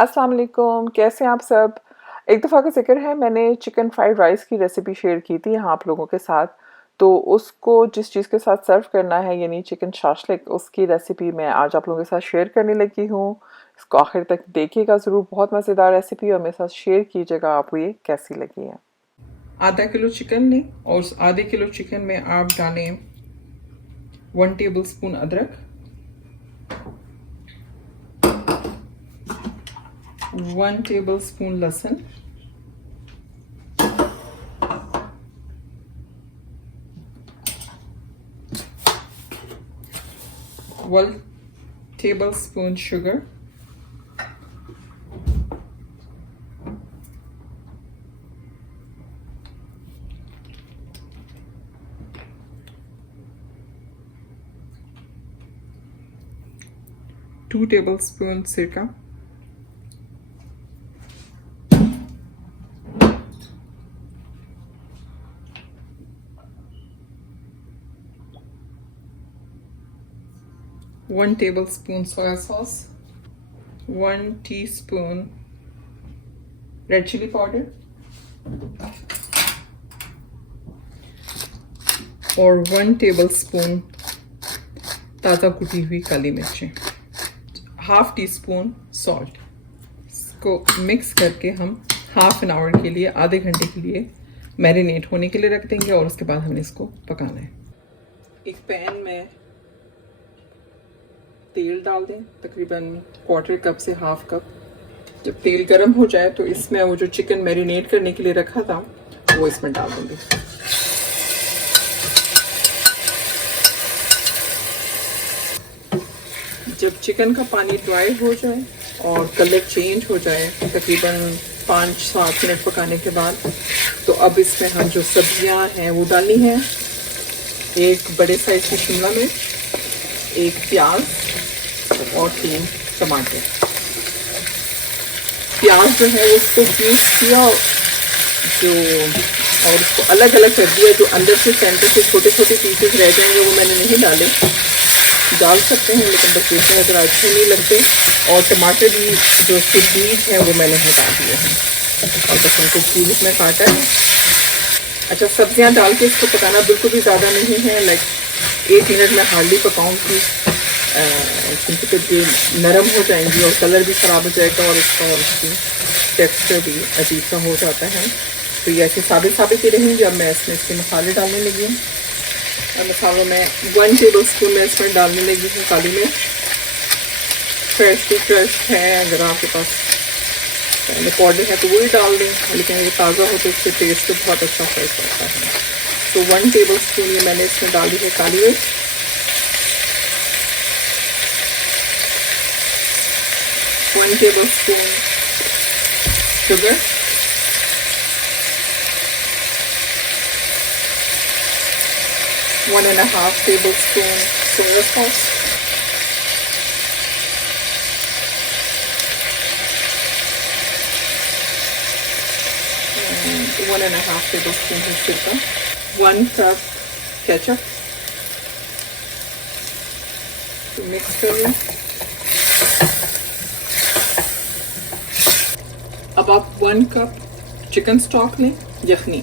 अस्सलाम वालेकुम, कैसे हैं आप सब? एक दफ़ा का ज़िक्र है, मैंने चिकन फ्राइड राइस की रेसिपी शेयर की थी यहाँ आप लोगों के साथ। तो उसको जिस चीज़ के साथ सर्व करना है यानी चिकन शाशलिक, उसकी रेसिपी मैं आज आप लोगों के साथ शेयर करने लगी हूँ। इसको आखिर तक देखिएगा ज़रूर, बहुत मज़ेदार रेसिपी, और मेरे साथ शेयर कीजिएगा आपको ये कैसी लगी है। आधा किलो चिकन लें और उस आधे किलो चिकन में आप डालें 1 टेबलस्पून अदरक, 1 टेबलस्पून लहसुन, 1 tablespoon sugar, 2 tablespoon सिरका, 1 tablespoon soya sauce, 1 teaspoon red chili powder और 1 टेबलस्पून ताज़ा कुटी हुई काली मिर्चें, हाफ टी स्पून सॉल्ट। इसको मिक्स करके हम हाफ एन आवर के लिए, आधे घंटे के लिए मैरिनेट होने के लिए रख देंगे और उसके बाद हमने इसको पकाना है। एक पैन में तेल डाल दें, तकरीबन 1/4 कप से हाफ कप। जब तेल गर्म हो जाए तो इसमें वो जो चिकन मैरिनेट करने के लिए रखा था वो इसमें डाल देंगे। जब चिकन का पानी ड्राई हो जाए और कलर चेंज हो जाए, तकरीबन 5-7 मिनट पकाने के बाद, तो अब इसमें हम जो सब्जियां हैं वो डालनी है। एक बड़े साइज की शिमला मिर्च, एक प्याज और 3 टमाटर। प्याज जो है उसको पीस किया जो और उसको अलग अलग कर दिया। जो अंदर से सेंटर से छोटे छोटे पीसेस रह जाएंगे वो मैंने नहीं डाले, डाल सकते हैं लेकिन बस इसमें अगर अच्छे नहीं लगते। और टमाटर भी जो उसके बीज हैं वो मैंने हटा दिए हैं और बस उनको क्यूब में काटा है। अच्छा, सब्जियां डाल के इसको पकाना बिल्कुल भी ज़्यादा नहीं है, लाइक 1 मिनट में हार्डली पकाऊंगी क्योंकि फिर ये नरम हो जाएंगी और कलर भी ख़राब हो जाएगा और इसका उसकी टेक्सचर भी अजीब सा हो जाता है। तो ये ऐसे साबित ही रहेंगे। अब मैं इसमें इसके मसाले डालने लगी हूँ और मसालों में 1 टेबलस्पून मैं इसमें डालने लगी हूँ काली मिर्च, फ्रेशली क्रश्ड है। अगर आपके पास पाउडर है तो वो ही डाल दें, लेकिन ये ताज़ा हो तो इससे टेस्ट तो बहुत अच्छा फ्रेश आता है। तो 1 टेबलस्पून ये मैंने इसमें डाली है काली मिर्च, 1 tablespoon sugar, 1.5 tablespoon soya sauce, 1.5 tablespoon सिरका, 1 cup केचप। तो मिक्स कर लें। अब आप 1 कप चिकन स्टॉक लें, यखनी।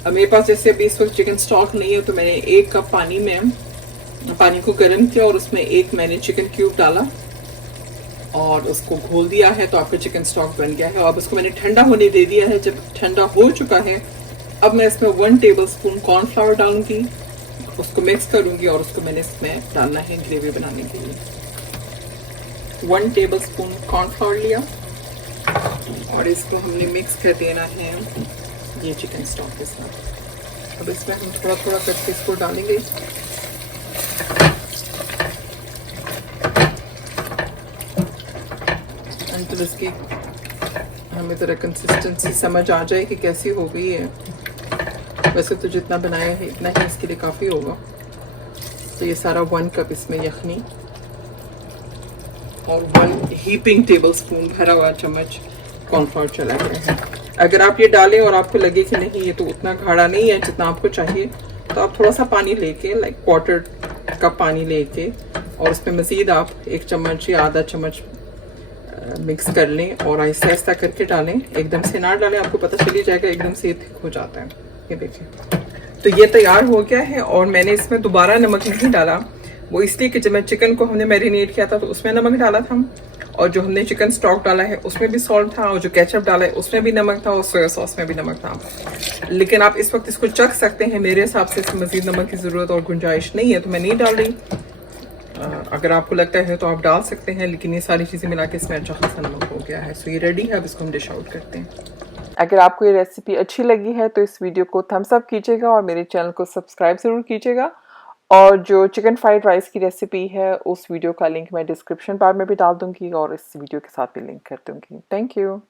अब मेरे पास जैसे अभी इस वक्त चिकन स्टॉक नहीं है तो मैंने 1 कप पानी को गर्म किया और उसमें एक मैंने चिकन क्यूब डाला और उसको घोल दिया है, तो आपका चिकन स्टॉक बन गया है। अब इसको मैंने ठंडा होने दे दिया है। जब ठंडा हो चुका है, अब मैं इसमें 1 टेबलस्पून कॉर्नफ्लावर डालूंगी, उसको मिक्स करूंगी और उसको मैंने इसमें डालना है ग्रेवी बनाने के लिए। 1 टेबलस्पून कॉर्नफ्लावर लिया और इसको हमने मिक्स कर देना है ये चिकन स्टॉक के साथ। अब इसमें हम थोड़ा थोड़ा करके इसको डालेंगे। तो इसकी हमें ज़रा कंसिस्टेंसी समझ आ जाए कि कैसी हो गई है। वैसे तो जितना बनाया है इतना ही इसके लिए काफ़ी होगा। तो ये सारा 1 कप इसमें यखनी और 1 हीपिंग टेबलस्पून भरा हुआ चम्मच कॉर्नफ्लोर चला गया है। अगर आप ये डालें और आपको लगे कि नहीं ये तो उतना गाढ़ा नहीं है जितना आपको चाहिए, तो आप थोड़ा सा पानी लेके, लाइक 1/4 कप पानी लेके, और उसमें मज़ीद आप 1 चम्मच या आधा चम्मच मिक्स कर लें और आहिस्ता आहिस्ता करके डालें, एकदम से ना डालें, आपको पता चली जाएगा एकदम से थिक हो जाता है। ये देखिए, तो ये तैयार हो गया है। और मैंने इसमें दोबारा नमक नहीं डाला, वो इसलिए कि जब मैं चिकन को हमने मैरिनेट किया था तो उसमें नमक डाला था, और जो हमने चिकन स्टॉक डाला है उसमें भी सॉल्ट था, और जो केचप डाला है उसमें भी नमक था, और सोया सॉस में भी नमक था। लेकिन आप इस वक्त इसको चख सकते हैं, मेरे हिसाब से इसमें मज़ीद नमक की ज़रूरत और गुंजाइश नहीं है, तो मैं नहीं डाल रही। अगर आपको लगता है तो आप डाल सकते हैं, लेकिन ये सारी चीज़ें मिला के इसमें अच्छा खासा नमक हो गया है। सो ये रेडी है, अब इसको हम डिश आउट करते हैं। अगर आपको ये रेसिपी अच्छी लगी है तो इस वीडियो को थम्स अप कीजिएगा और मेरे चैनल को सब्सक्राइब ज़रूर कीजिएगा। और जो चिकन फ्राइड राइस की रेसिपी है उस वीडियो का लिंक मैं डिस्क्रिप्शन बार में भी डाल दूंगी और इस वीडियो के साथ भी लिंक कर दूंगी। Thank you.